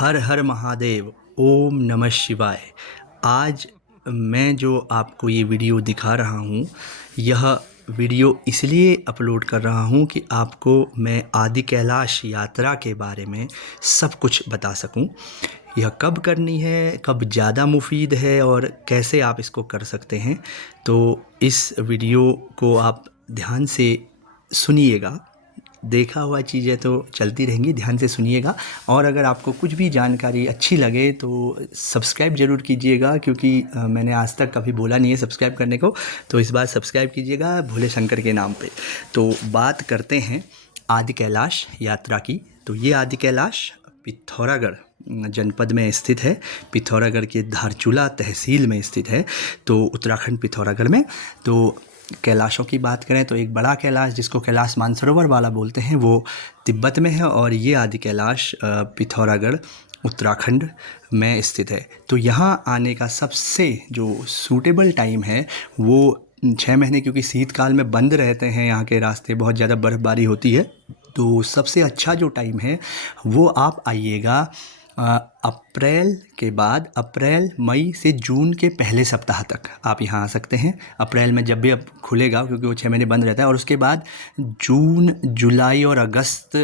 हर हर महादेव, ओम नमः शिवाय। आज मैं जो आपको ये वीडियो दिखा रहा हूँ, यह वीडियो इसलिए अपलोड कर रहा हूँ कि आपको मैं आदि कैलाश यात्रा के बारे में सब कुछ बता सकूँ। यह कब करनी है, कब ज़्यादा मुफीद है और कैसे आप इसको कर सकते हैं। तो इस वीडियो को आप ध्यान से सुनिएगा। देखा हुआ चीज़ें तो चलती रहेंगी, ध्यान से सुनिएगा। और अगर आपको कुछ भी जानकारी अच्छी लगे तो सब्सक्राइब ज़रूर कीजिएगा, क्योंकि मैंने आज तक कभी बोला नहीं है सब्सक्राइब करने को, तो इस बार सब्सक्राइब कीजिएगा भोले शंकर के नाम पे। तो बात करते हैं आदि कैलाश यात्रा की। तो ये आदि कैलाश पिथौरागढ़ जनपद में स्थित है, पिथौरागढ़ के धारचूला तहसील में स्थित है, तो उत्तराखंड पिथौरागढ़ में। तो कैलाशों की बात करें तो एक बड़ा कैलाश जिसको कैलाश मानसरोवर वाला बोलते हैं वो तिब्बत में है, और ये आदि कैलाश पिथौरागढ़ उत्तराखंड में स्थित है। तो यहाँ आने का सबसे जो सूटेबल टाइम है वो 6 महीने, क्योंकि शीतकाल में बंद रहते हैं यहाँ के रास्ते, बहुत ज़्यादा बर्फ़बारी होती है। तो सबसे अच्छा जो टाइम है वो आप आइएगा अप्रैल के बाद, अप्रैल मई से जून के पहले सप्ताह तक आप यहाँ आ सकते हैं। अप्रैल में जब भी अब खुलेगा, क्योंकि वो 6 महीने बंद रहता है, और उसके बाद जून जुलाई और अगस्त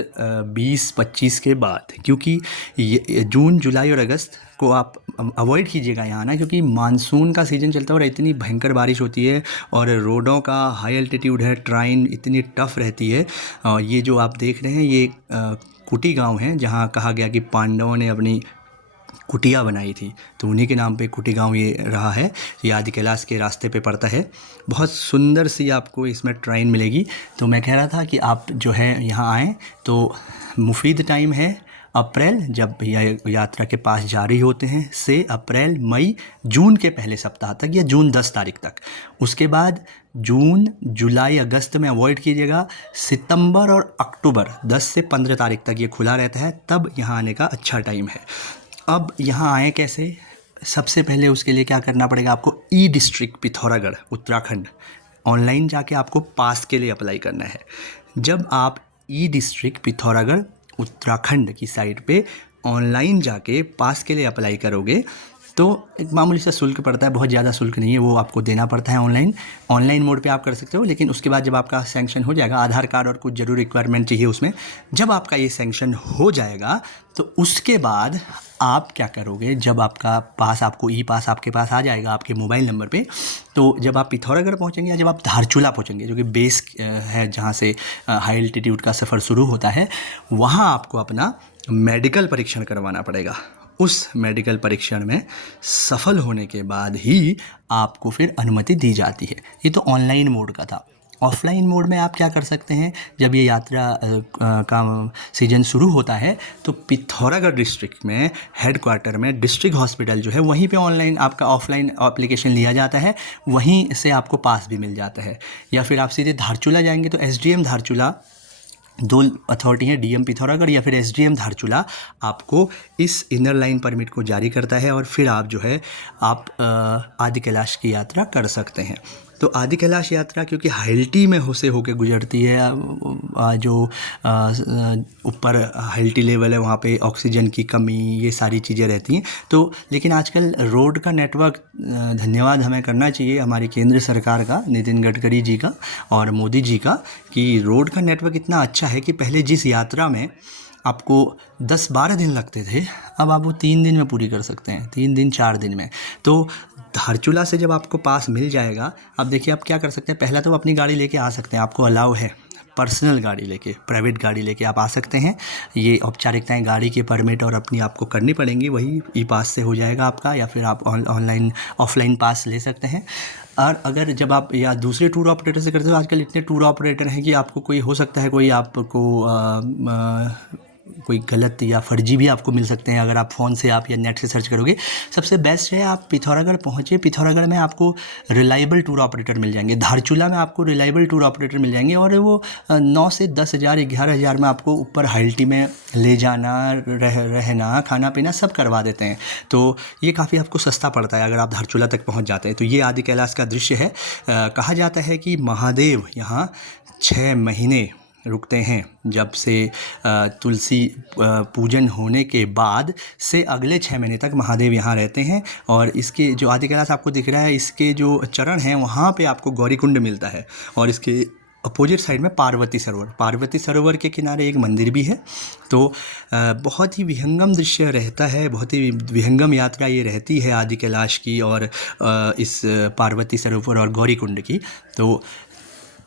20-25 के बाद, क्योंकि ये जून जुलाई और अगस्त को आप अवॉइड कीजिएगा यहाँ आना, क्योंकि मानसून का सीज़न चलता है और इतनी भयंकर बारिश होती है, और रोडों का हाई एल्टीट्यूड है, ट्रेन इतनी टफ़ रहती है। ये जो आप देख रहे हैं ये कुटी गांव है, जहाँ कहा गया कि पांडवों ने अपनी कुटिया बनाई थी, तो उन्हीं के नाम पे कुटी गांव ये रहा है। ये आदि कैलाश के रास्ते पे पड़ता है। बहुत सुंदर सी आपको इसमें ट्रेन मिलेगी। तो मैं कह रहा था कि आप जो है यहाँ आएँ तो मुफीद टाइम है अप्रैल, जब यात्रा के पास जारी होते हैं, से अप्रैल मई जून के पहले सप्ताह तक, या जून 10 तारीख तक। उसके बाद जून जुलाई अगस्त में अवॉइड कीजिएगा। सितंबर और अक्टूबर 10 से 15 तारीख तक ये खुला रहता है, तब यहाँ आने का अच्छा टाइम है। अब यहाँ आएँ कैसे? सबसे पहले उसके लिए क्या करना पड़ेगा आपको, ई डिस्ट्रिक्ट पिथौरागढ़ उत्तराखंड ऑनलाइन जाके आपको पास के लिए अप्लाई करना है। जब आप ई डिस्ट्रिक्ट पिथौरागढ़ उत्तराखंड की साइट पे ऑनलाइन जाके पास के लिए अप्लाई करोगे तो एक मामूली सा शुल्क पड़ता है, बहुत ज़्यादा शुल्क नहीं है, वो आपको देना पड़ता है। ऑनलाइन मोड पे आप कर सकते हो, लेकिन उसके बाद जब आपका सैंक्शन हो जाएगा, आधार कार्ड और कुछ ज़रूरी रिक्वायरमेंट चाहिए उसमें, जब आपका ये सैंक्शन हो जाएगा तो उसके बाद आप क्या करोगे, जब आपका पास, आपको ई पास आपके पास आ जाएगा आपके मोबाइल नंबर पे, तो जब आप पिथौरागढ़ पहुंचेंगे या जब आप धारचूला पहुंचेंगे, जो कि बेस है जहां से हाई एल्टीट्यूड का सफ़र शुरू होता है, वहां आपको अपना मेडिकल परीक्षण करवाना पड़ेगा। उस मेडिकल परीक्षण में सफल होने के बाद ही आपको फिर अनुमति दी जाती है। ये तो ऑनलाइन मोड का था। ऑफलाइन मोड में आप क्या कर सकते हैं, जब ये यात्रा का सीजन शुरू होता है तो पिथौरागढ़ डिस्ट्रिक्ट में हेडक्वार्टर में डिस्ट्रिक्ट हॉस्पिटल जो है, वहीं पे ऑनलाइन आपका ऑफलाइन एप्लीकेशन लिया जाता है, वहीं से आपको पास भी मिल जाता है। या फिर आप सीधे धारचूला जाएंगे तो एसडीएम धारचूला, 2 अथॉरिटी है, डीएम पिथौरागढ़ या फिर एसडीएम धारचूला, आपको इस इनर लाइन परमिट को जारी करता है, और फिर आप जो है आप आदि कैलाश की यात्रा कर सकते हैं। तो आदि कैलाश यात्रा क्योंकि हाइल्टी में से होके गुजरती है, जो ऊपर हाइल्टी लेवल है वहाँ पे ऑक्सीजन की कमी, ये सारी चीज़ें रहती हैं। तो लेकिन आजकल रोड का नेटवर्क, धन्यवाद हमें करना चाहिए हमारी केंद्र सरकार का, नितिन गडकरी जी का और मोदी जी का, कि रोड का नेटवर्क इतना अच्छा है कि पहले जिस यात्रा में आपको 10-12 दिन लगते थे, अब आप वो 3 दिन में पूरी कर सकते हैं, 3 दिन 4 दिन में। तो धारचूला से जब आपको पास मिल जाएगा, अब देखिए आप क्या कर सकते हैं, पहला तो अपनी गाड़ी लेके आ सकते हैं, आपको अलाउ है पर्सनल गाड़ी लेके, प्राइवेट गाड़ी लेके आप आ सकते हैं। ये औपचारिकताएं गाड़ी के परमिट और अपनी आपको करनी पड़ेंगी, वही ई पास से हो जाएगा आपका, या फिर आप ऑनलाइन ऑफलाइन पास ले सकते हैं। और अगर जब आप या दूसरे टूर ऑपरेटर से करते हो, आजकल इतने टूर ऑपरेटर हैं कि आपको कोई हो सकता है कोई आपको कोई गलत या फर्जी भी आपको मिल सकते हैं, अगर आप फ़ोन से आप या नेट से सर्च करोगे। सबसे बेस्ट है आप पिथौरागढ़ पहुँचे, पिथौरागढ़ में आपको रिलायबल टूर ऑपरेटर मिल जाएंगे, धारचूला में आपको रिलायबल टूर ऑपरेटर मिल जाएंगे, और वो 9 से 10,000 11,000 में आपको ऊपर हाइल्टी में ले जाना, रहना, खाना पीना सब करवा देते हैं। तो ये काफ़ी आपको सस्ता पड़ता है अगर आप धारचूला तक पहुँच जाते हैं। तो ये आदि कैलाश का दृश्य है। कहा जाता है कि महादेव यहाँ 6 महीने रुकते हैं। जब से तुलसी पूजन होने के बाद से अगले 6 महीने तक महादेव यहाँ रहते हैं। और इसके जो आदि कैलाश आपको दिख रहा है, इसके जो चरण हैं वहाँ पे आपको गौरीकुंड मिलता है। और इसके अपोजिट साइड में पार्वती सरोवर के किनारे एक मंदिर भी है। तो बहुत ही विहंगम दृश्य रहता है, बहुत ही विहंगम यात्रा ये रहती है आदि कैलाश की और इस पार्वती सरोवर और गौरीकुंड की। तो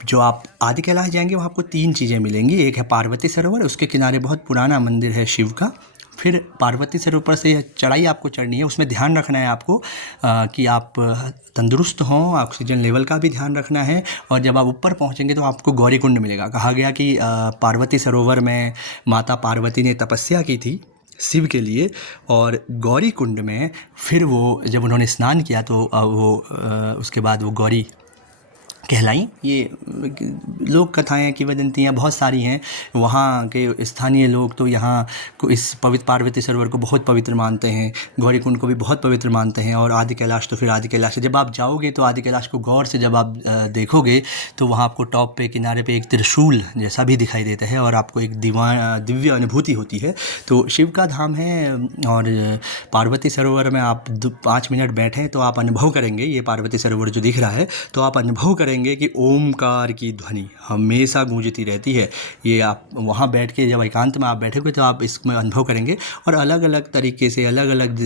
जो आप आदि कैलाश जाएंगे वहाँ आपको 3 चीज़ें मिलेंगी। एक है पार्वती सरोवर, उसके किनारे बहुत पुराना मंदिर है शिव का। फिर पार्वती सरोवर से चढ़ाई आपको चढ़नी है, उसमें ध्यान रखना है आपको कि आप तंदुरुस्त हों, ऑक्सीजन लेवल का भी ध्यान रखना है। और जब आप ऊपर पहुंचेंगे तो आपको गौरीकुंड मिलेगा। कहा गया कि पार्वती सरोवर में माता पार्वती ने तपस्या की थी शिव के लिए, और गौरी कुंड में फिर वो जब उन्होंने स्नान किया तो उसके बाद वो गौरी कहलाई। ये लोक कथाएँ किंवदंतियाँ बहुत सारी हैं। वहाँ के स्थानीय लोग तो यहाँ को इस पवित्र पार्वती सरोवर को बहुत पवित्र मानते हैं, गौरीकुंड को भी बहुत पवित्र मानते हैं। और आदि कैलाश तो फिर आदि कैलाश है। जब आप जाओगे तो आदि कैलाश को गौर से जब आप देखोगे तो वहाँ आपको टॉप पे किनारे पे एक त्रिशूल जैसा भी दिखाई देता है और आपको एक दिव्य अनुभूति होती है। तो शिव का धाम है। और पार्वती सरोवर में आप 5 मिनट बैठें तो आप अनुभव करेंगे, ये पार्वती सरोवर जो दिख रहा है तो आप अनुभव करेंगे कि ओमकार की ध्वनि हमेशा गूंजती रहती है। ये आप वहाँ बैठ के जब एकांत में आप बैठोगे तो आप इसमें अनुभव करेंगे। और अलग अलग तरीके से अलग अलग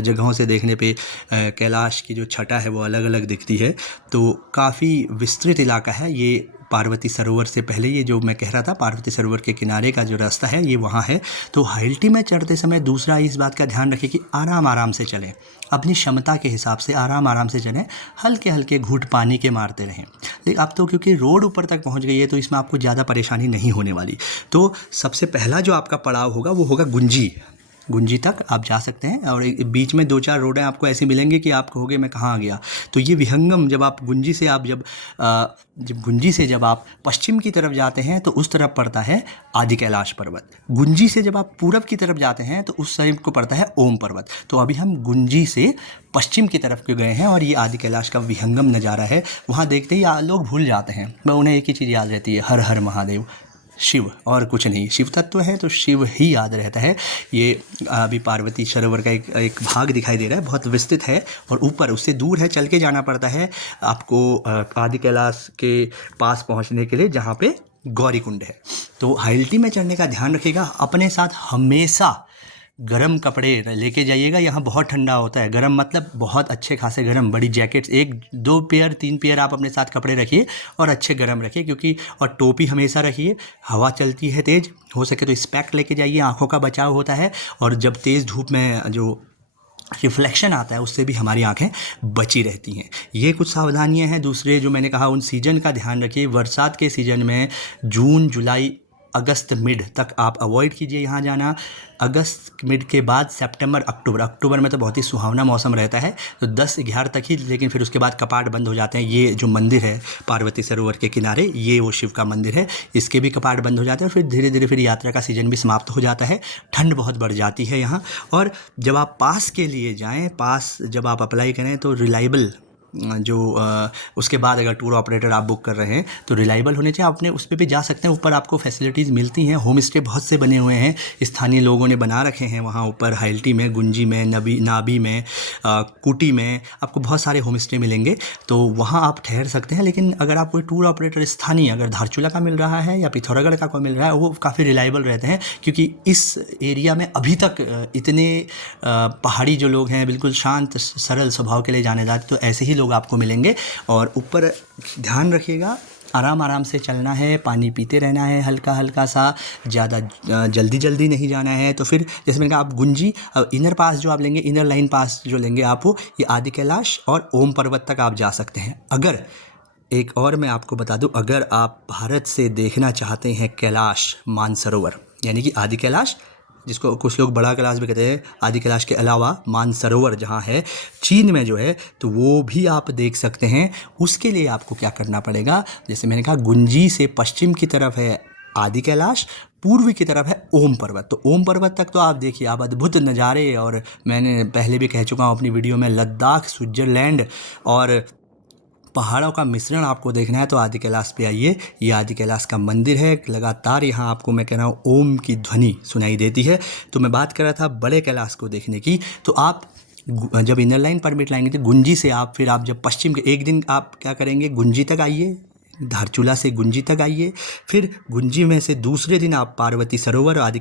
जगहों से देखने पे कैलाश की जो छटा है वो अलग अलग दिखती है। तो काफ़ी विस्तृत इलाका है ये। पार्वती सरोवर से पहले ये जो मैं कह रहा था, पार्वती सरोवर के किनारे का जो रास्ता है ये वहाँ है। तो हाइल्टी में चढ़ते समय दूसरा इस बात का ध्यान रखें कि आराम आराम से चलें, अपनी क्षमता के हिसाब से आराम आराम से चलें, हल्के हल्के घूंट पानी के मारते रहें। लेकिन अब तो क्योंकि रोड ऊपर तक पहुँच गई है तो इसमें आपको ज़्यादा परेशानी नहीं होने वाली। तो सबसे पहला जो आपका पड़ाव होगा वो होगा गुंजी तक आप जा सकते हैं। और बीच में 2-4 रोडें आपको ऐसी मिलेंगी कि आप कहोगे मैं कहाँ आ गया। तो ये विहंगम जब आप गुंजी से जब आप पश्चिम की तरफ जाते हैं तो उस तरफ पड़ता है आदि कैलाश पर्वत। गुंजी से जब आप पूरब की तरफ जाते हैं तो उस साइड को पड़ता है ओम पर्वत। तो अभी हम गुंजी से पश्चिम की तरफ के गए हैं और ये आदि कैलाश का विहंगम नज़ारा है। वहाँ देखते ही लोग भूल जाते हैं, मैं उन्हें एक ही चीज़ याद रहती है, हर हर महादेव, शिव, और कुछ नहीं। शिव तत्व है तो शिव ही याद रहता है। ये अभी पार्वती सरोवर का एक भाग दिखाई दे रहा है, बहुत विस्तृत है और ऊपर उससे दूर है, चल के जाना पड़ता है आपको आदि कैलाश के पास पहुंचने के लिए जहाँ पे गौरीकुंड है। तो हाइल्टी में चढ़ने का ध्यान रखिएगा, अपने साथ हमेशा गर्म कपड़े लेके जाइएगा। यहाँ बहुत ठंडा होता है, गर्म मतलब बहुत अच्छे खासे गर्म, बड़ी जैकेट्स 1-2 पेयर 3 पेयर आप अपने साथ कपड़े रखिए और अच्छे गर्म रखिए, क्योंकि और टोपी हमेशा रखिए। हवा चलती है तेज़, हो सके तो स्पेक्ट लेके जाइए, आँखों का बचाव होता है। और जब तेज़ धूप में जो रिफ्लेक्शन आता है उससे भी हमारी आंखें बची रहती हैं। ये कुछ सावधानियां हैं। दूसरे जो मैंने कहा उन सीजन का ध्यान रखिए। बरसात के सीजन में जून, जुलाई, अगस्त मिड तक आप अवॉइड कीजिए यहाँ जाना। अगस्त मिड के बाद सितंबर, अक्टूबर में तो बहुत ही सुहावना मौसम रहता है, तो 10-11 तक ही। लेकिन फिर उसके बाद कपाट बंद हो जाते हैं। ये जो मंदिर है पार्वती सरोवर के किनारे, ये वो शिव का मंदिर है, इसके भी कपाट बंद हो जाते हैं। फिर धीरे धीरे फिर यात्रा का सीजन भी समाप्त हो जाता है, ठंड बहुत बढ़ जाती है यहाँ। और जब आप पास के लिए जाएँ, पास जब आप अप्लाई करें तो रिलायबल जो उसके बाद अगर टूर ऑपरेटर आप बुक कर रहे हैं तो रिलायबल होने चाहिए। आप अपने उस पर भी जा सकते हैं। ऊपर आपको फैसिलिटीज़ मिलती हैं, होम स्टे बहुत से बने हुए हैं, स्थानीय लोगों ने बना रखे हैं वहाँ ऊपर हाइल्टी में, गुंजी में, नाभी में, कुटी में आपको बहुत सारे होम स्टे मिलेंगे, तो वहाँ आप ठहर सकते हैं। लेकिन अगर आप कोई टूर ऑपरेटर स्थानीय अगर धारचूला का मिल रहा है या पिथौरागढ़ का कोई मिल रहा है, वो काफ़ी रिलायबल रहते हैं, क्योंकि इस एरिया में अभी तक इतने पहाड़ी जो लोग हैं बिल्कुल शांत सरल स्वभाव के लिए जाने जाते, तो ऐसे ही लोग आपको मिलेंगे। और ऊपर ध्यान रखिएगा, आराम आराम से चलना है, पानी पीते रहना है हल्का हल्का सा, ज़्यादा जल्दी नहीं जाना है। तो फिर जैसे मैंने कहा, आप गुंजी इनर पास जो आप लेंगे, इनर लाइन पास जो लेंगे आप, वो ये आदि कैलाश और ओम पर्वत तक आप जा सकते हैं। अगर एक और मैं आपको बता दूं, अगर आप भारत से देखना चाहते हैं कैलाश मानसरोवर, यानी कि आदि कैलाश, जिसको कुछ लोग बड़ा कैलाश भी कहते हैं, आदि कैलाश के अलावा मानसरोवर जहाँ है चीन में जो है, तो वो भी आप देख सकते हैं। उसके लिए आपको क्या करना पड़ेगा, जैसे मैंने कहा गुंजी से पश्चिम की तरफ है आदि कैलाश, पूर्व की तरफ है ओम पर्वत। तो ओम पर्वत तक तो आप देखिए, आप अद्भुत नज़ारे, और मैंने पहले भी कह चुका हूँ अपनी वीडियो में, लद्दाख, स्विट्ज़रलैंड और पहाड़ों का मिश्रण आपको देखना है तो आदि कैलाश पे आइए। ये आदि कैलाश का मंदिर है। लगातार यहाँ आपको मैं कह रहा हूँ ओम की ध्वनि सुनाई देती है। तो मैं बात कर रहा था बड़े कैलाश को देखने की, तो आप जब इनर लाइन परमिट लाएंगे तो गुंजी से आप फिर आप जब पश्चिम के एक दिन आप क्या करेंगे, गुंजी तक आइए, धारचूला से गुंजी तक आइए, फिर गुंजी में से दूसरे दिन आप पार्वती सरोवर आदि